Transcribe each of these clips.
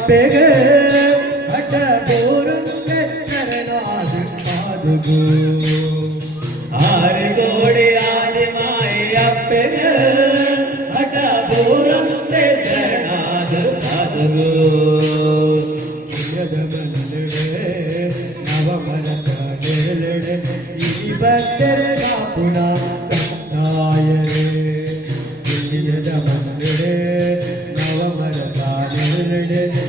අපෙග හට පෝරුන්ග කරනාද පාදුගු ආරිගෝඩ ආදිමයි අපෙග හට පෝරුන්ග කරනාද පාදුගු ඉයදබලලෙ නවමලකඩෙලෙ ඉබතරෙ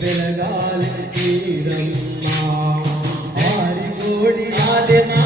ಬೆಳಗಾಲಿ ತೀರಮ್ಮ ಆರಿ ಕೋಡಿ ಆದೆ ನಾ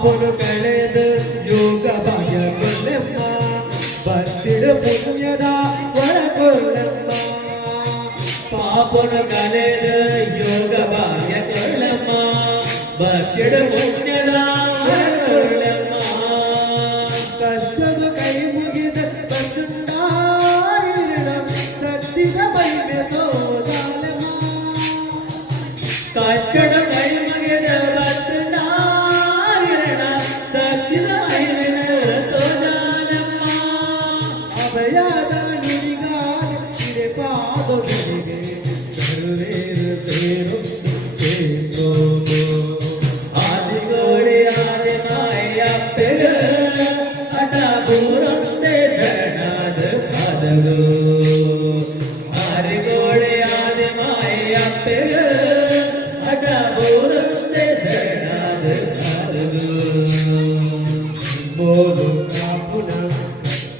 ಪಾಪರು ಬೆಳೆದು ಯೋಗ ಬಯಗೊಳ್ಳಮ್ಮ ಬಸ್ಸಿಡು ಪುಣ್ಯದ ಒಳಗೊಳ್ಳಮ್ಮ ಪಾಪರು ಬೆಳೆದು ಯೋಗ ಬಯಗೊಳ್ಳಮ್ಮ ಬಸ್ಸಿಡು ಪುಣ್ಯದ ಒಳಗೊಳ್ಳಮ್ಮ ಕಷ್ಟದ ಕೈ ಮುಗಿದ ಬಸ್ಸು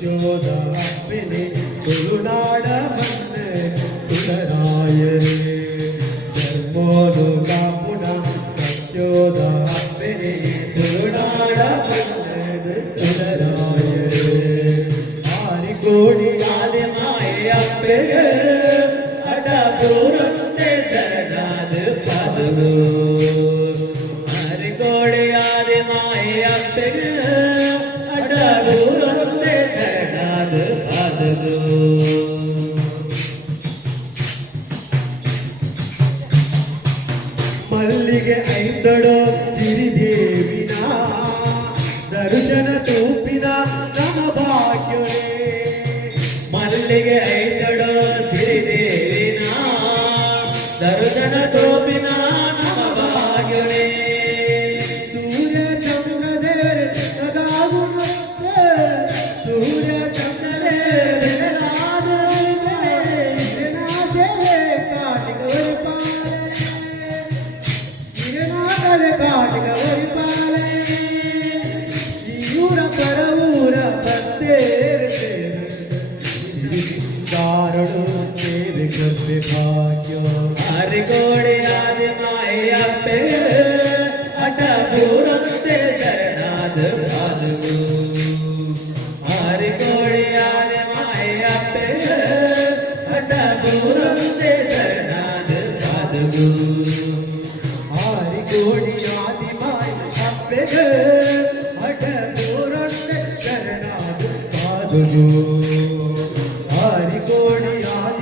യശോദാവിനെ തുളുനാട വന്ന് തുളരായ ധർമ്മോദു കാപ്പുണ യശോദാവിനെ തുളുനാട വന്ന് തുളരായ ആരിക്കോടി ആദ്യമായ അപ്രയ അടപൂരം തരണാത് പദവൂ ആരിക്കോടി ആദ്യമായ അപ്രയ അടപൂരം ಅದು ಅದು ಮಲ್ಲಿಗೆ ಐದಡೋ ಗಿರಿದೇವಿನ ದರ್ಶನ ತೂಪಿನ ನಮ್ಮ ಭಾಗ್ಯವೇ ಮಲ್ಲಿಗೆ ധാരണ കൃത്യ ഭാഗ്യം ഹരികോടി രാജമായ അടപൂരത്തെ ശരണാത് പാലു ഹരികോടി രാജമായ അടപൂരത്തെ ശരണാത് പാലു ഹരികോടി ആദ്യം ആരികോടിയായി